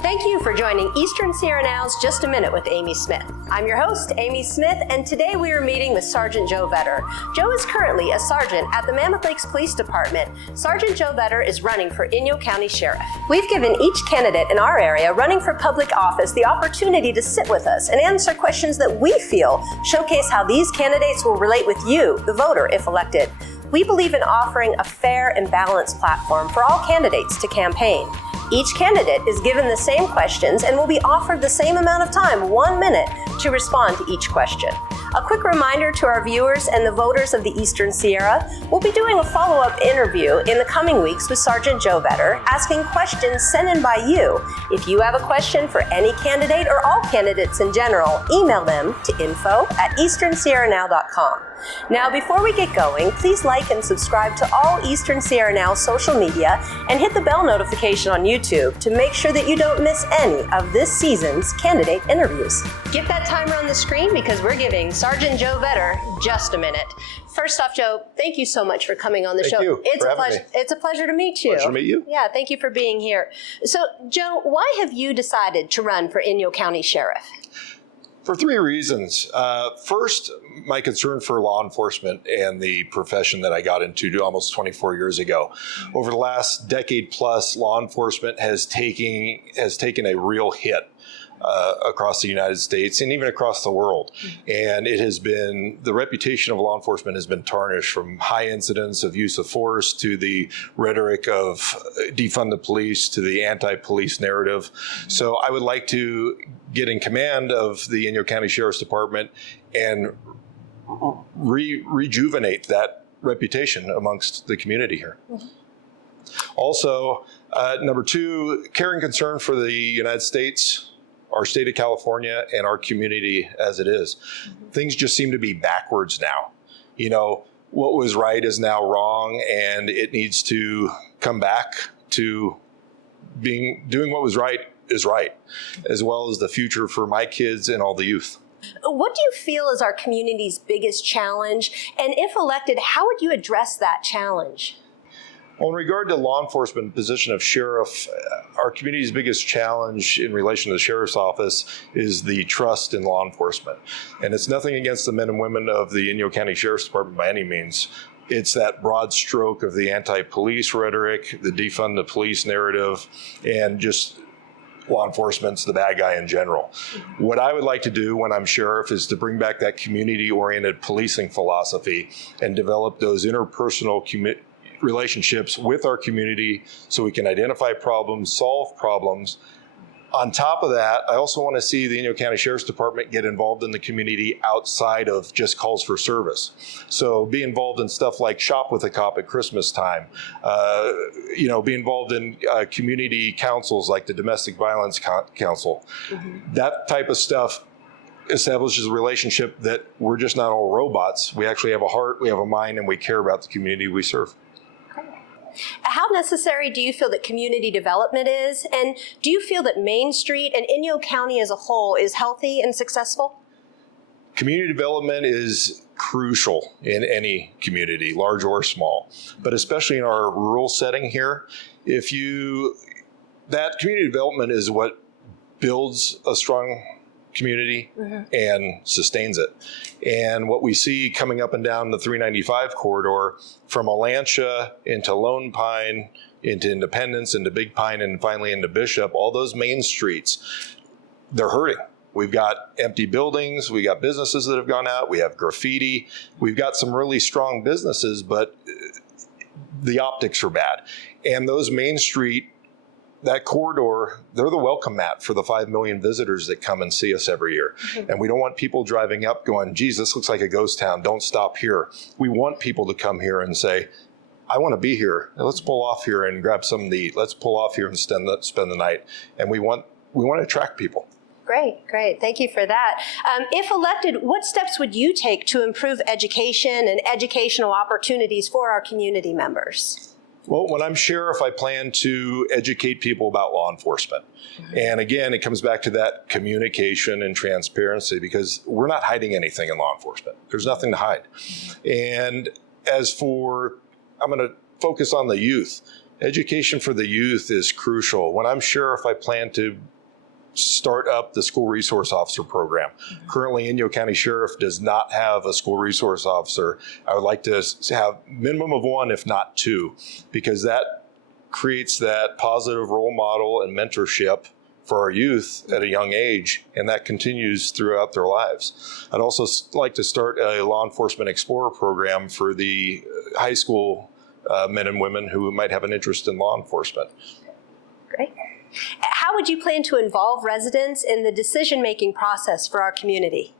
Thank you for joining Eastern Sierra Now's Just a Minute with Amy Smith. I'm your host, Amy Smith, and today we are meeting with Sergeant Joe Vetter. Joe is currently a sergeant at the Mammoth Lakes Police Department. Sergeant Joe Vetter is running for Inyo County Sheriff. We've given each candidate in our area running for public office the opportunity to sit with us and answer questions that we feel showcase how these candidates will relate with you, the voter, if elected. We believe in offering a fair and balanced platform for all candidates to campaign. Each candidate is given the same questions and will be offered the same amount of time, 1 minute, to respond to each question. A quick reminder to our viewers and the voters of the Eastern Sierra, we'll be doing a follow-up interview in the coming weeks with Sergeant Joe Vetter, asking questions sent in by you. If you have a question for any candidate or all candidates in general, email them to info@easternsierranow.com. Now, before we get going, please like and subscribe to all Eastern Sierra Now social media and hit the bell notification on YouTube to make sure that you don't miss any of this season's candidate interviews. Get that timer on the screen because we're giving Sergeant Joe Vetter just a minute. First off, Joe, thank you so much for coming on the show. Thank you for having me. It's a pleasure to meet you. Pleasure to meet you. Yeah, thank you for being here. So, Joe, why have you decided to run for Inyo County Sheriff? For three reasons. First, my concern for law enforcement and the profession that I got into almost 24 years ago. Over the last decade plus, law enforcement has taken a real hit across the United States and even across the world. And the reputation of law enforcement has been tarnished, from high incidents of use of force to the rhetoric of defund the police to the anti-police narrative. So I would like to get in command of the Inyo County Sheriff's Department and rejuvenate that reputation amongst the community here. Also, number two, care and concern for the United States, our state of California, and our community as it is. Things just seem to be backwards now. You know, what was right is now wrong, and it needs to come back to doing what was right is right, as well as the future for my kids and all the youth. What do you feel is our community's biggest challenge? And if elected, how would you address that challenge? Well, in regard to law enforcement position of sheriff, our community's biggest challenge in relation to the sheriff's office is the trust in law enforcement. And it's nothing against the men and women of the Inyo County Sheriff's Department by any means. It's that broad stroke of the anti-police rhetoric, the defund the police narrative, and just law enforcement's the bad guy in general. What I would like to do when I'm sheriff is to bring back that community-oriented policing philosophy and develop those interpersonal relationships with our community so we can identify problems, solve problems. On top of that, I also want to see the Inyo County Sheriff's Department get involved in the community outside of just calls for service. So be involved in stuff like Shop with a Cop at Christmas time, be involved in community councils like the Domestic Violence Council. That type of stuff establishes a relationship that we're just not all robots. We actually have a heart, we have a mind, and we care about the community we serve. How necessary do you feel that community development is? And do you feel that Main Street and Inyo County as a whole is healthy and successful? Community development is crucial in any community, large or small, but especially in our rural setting here. That community development is what builds a strong community and sustains it. And what we see coming up and down the 395 corridor from Alantia into Lone Pine, into Independence, into Big Pine, and finally into Bishop, all those main streets, they're hurting. We've got empty buildings, we got businesses that have gone out, we have graffiti, we've got some really strong businesses, but the optics are bad. And those Main Street, that corridor, they're the welcome mat for the 5 million visitors that come and see us every year. And we don't want people driving up going, geez, this looks like a ghost town, don't stop here. We want people to come here and say, I want to be here. Let's pull off here and grab something to eat. Let's pull off here and spend the night. And we want to attract people. Great. Thank you for that. If elected, what steps would you take to improve education and educational opportunities for our community members? Well, when I'm sheriff, I plan to educate people about law enforcement. And again, it comes back to that communication and transparency, because we're not hiding anything in law enforcement. There's nothing to hide. And as for, I'm going to focus on the youth. Education for the youth is crucial. When I'm sheriff, I plan to start up the school resource officer program. Currently, Inyo County Sheriff does not have a school resource officer. I would like to have minimum of one, if not two, because that creates that positive role model and mentorship for our youth at a young age, and that continues throughout their lives. I'd also like to start a law enforcement explorer program for the high school men and women who might have an interest in law enforcement. Great. How would you plan to involve residents in the decision-making process for our community?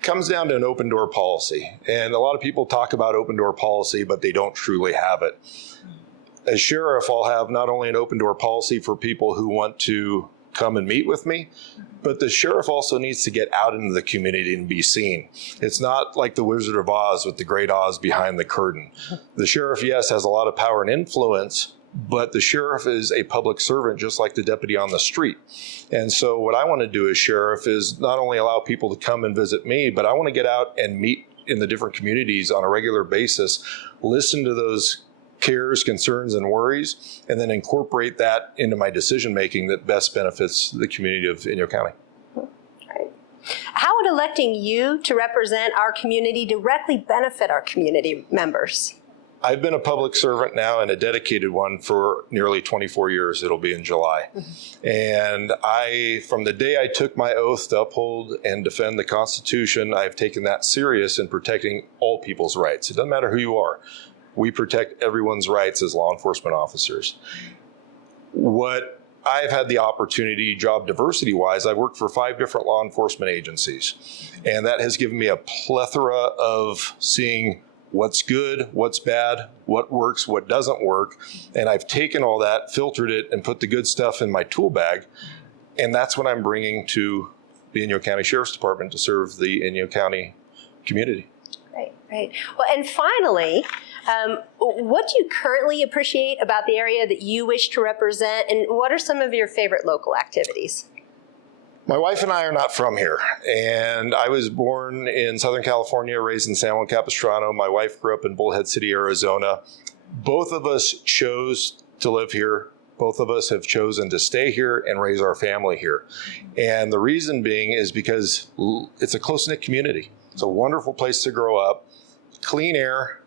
Comes down to an open door policy. And a lot of people talk about open door policy, but they don't truly have it. As sheriff, I'll have not only an open door policy for people who want to come and meet with me, but the sheriff also needs to get out into the community and be seen. It's not like the Wizard of Oz with the great Oz behind the curtain. The sheriff, yes, has a lot of power and influence, but the sheriff is a public servant just like the deputy on the street. And so what I want to do as sheriff is not only allow people to come and visit me, but I want to get out and meet in the different communities on a regular basis, listen to those cares, concerns, and worries, and then incorporate that into my decision making that best benefits the community of Inyo County. Right. How would electing you to represent our community directly benefit our community members? I've been a public servant now and a dedicated one for nearly 24 years. It'll be in July. And from the day I took my oath to uphold and defend the Constitution, I've taken that serious in protecting all people's rights. It doesn't matter who you are. We protect everyone's rights as law enforcement officers. What I've had the opportunity, job diversity-wise, I've worked for 5 different law enforcement agencies. And that has given me a plethora of seeing what's good, what's bad, what works, what doesn't work. And I've taken all that, filtered it, and put the good stuff in my tool bag. And that's what I'm bringing to the Inyo County Sheriff's Department to serve the Inyo County community. Right. Well, and finally, what do you currently appreciate about the area that you wish to represent, and what are some of your favorite local activities? My wife and I are not from here, and I was born in Southern California, raised in San Juan Capistrano. My wife grew up in Bullhead City, Arizona. Both of us chose to live here. Both of us have chosen to stay here and raise our family here. And the reason being is because it's a close-knit community. It's a wonderful place to grow up, clean air.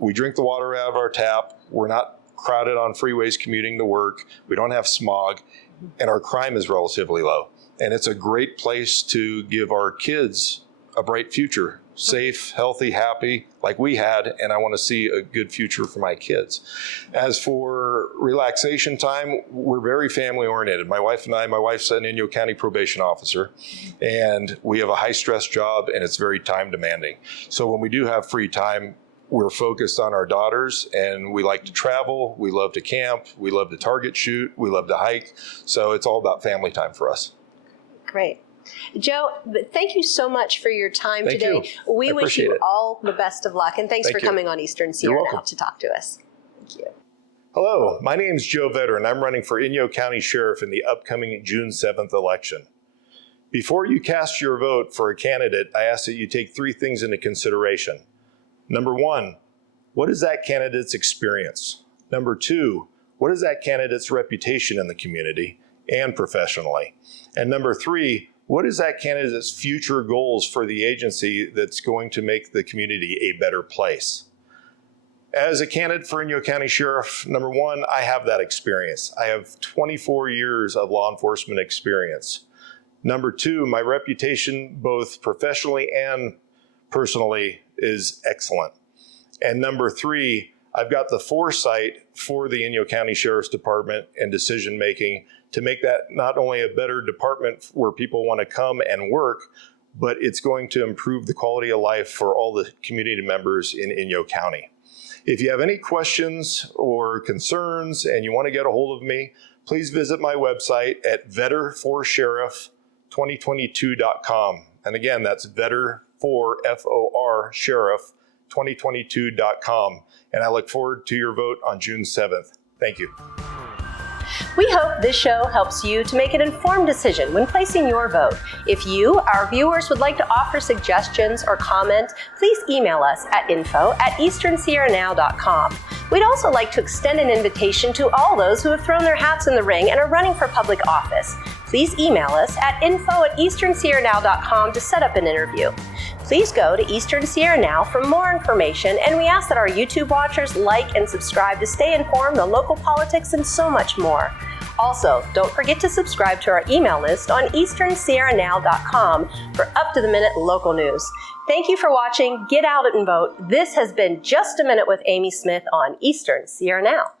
We drink the water out of our tap. We're not crowded on freeways commuting to work. We don't have smog, and our crime is relatively low. And it's a great place to give our kids a bright future, safe, healthy, happy, like we had, and I want to see a good future for my kids. As for relaxation time, we're very family oriented. My wife's an Inyo County probation officer, and we have a high stress job, and it's very time demanding. So when we do have free time, we're focused on our daughters, and we like to travel, we love to camp, we love to target shoot, we love to hike. So it's all about family time for us. Great. Joe, thank you so much for your time today. We wish you all the best of luck, and thanks for coming on Eastern Sierra Now to talk to us. Thank you. Hello, my name is Joe Vetter, and I'm running for Inyo County Sheriff in the upcoming June 7th election. Before you cast your vote for a candidate, I ask that you take 3 things into consideration. Number 1, what is that candidate's experience? Number 2, what is that candidate's reputation in the community and professionally? And number 3, what is that candidate's future goals for the agency that's going to make the community a better place? As a candidate for Inyo County Sheriff, number 1, I have that experience. I have 24 years of law enforcement experience. Number 2, my reputation, both professionally and personally, is excellent. And number 3, I've got the foresight for the Inyo County Sheriff's Department and decision making to make that not only a better department where people want to come and work, but it's going to improve the quality of life for all the community members in Inyo County. If you have any questions or concerns and you want to get a hold of me, please visit my website at vetterforsheriff2022.com. And again, that's vetterforsheriff2022.com. And I look forward to your vote on June 7th. Thank you. We hope this show helps you to make an informed decision when placing your vote. If you, our viewers, would like to offer suggestions or comment, please email us at info@easternsierranow.com. We'd also like to extend an invitation to all those who have thrown their hats in the ring and are running for public office. Please email us at info@easternsierranow.com to set up an interview. Please go to Eastern Sierra Now for more information, and we ask that our YouTube watchers like and subscribe to stay informed on local politics and so much more. Also, don't forget to subscribe to our email list on easternsierranow.com for up-to-the-minute local news. Thank you for watching. Get out and vote. This has been Just a Minute with Amy Smith on Eastern Sierra Now.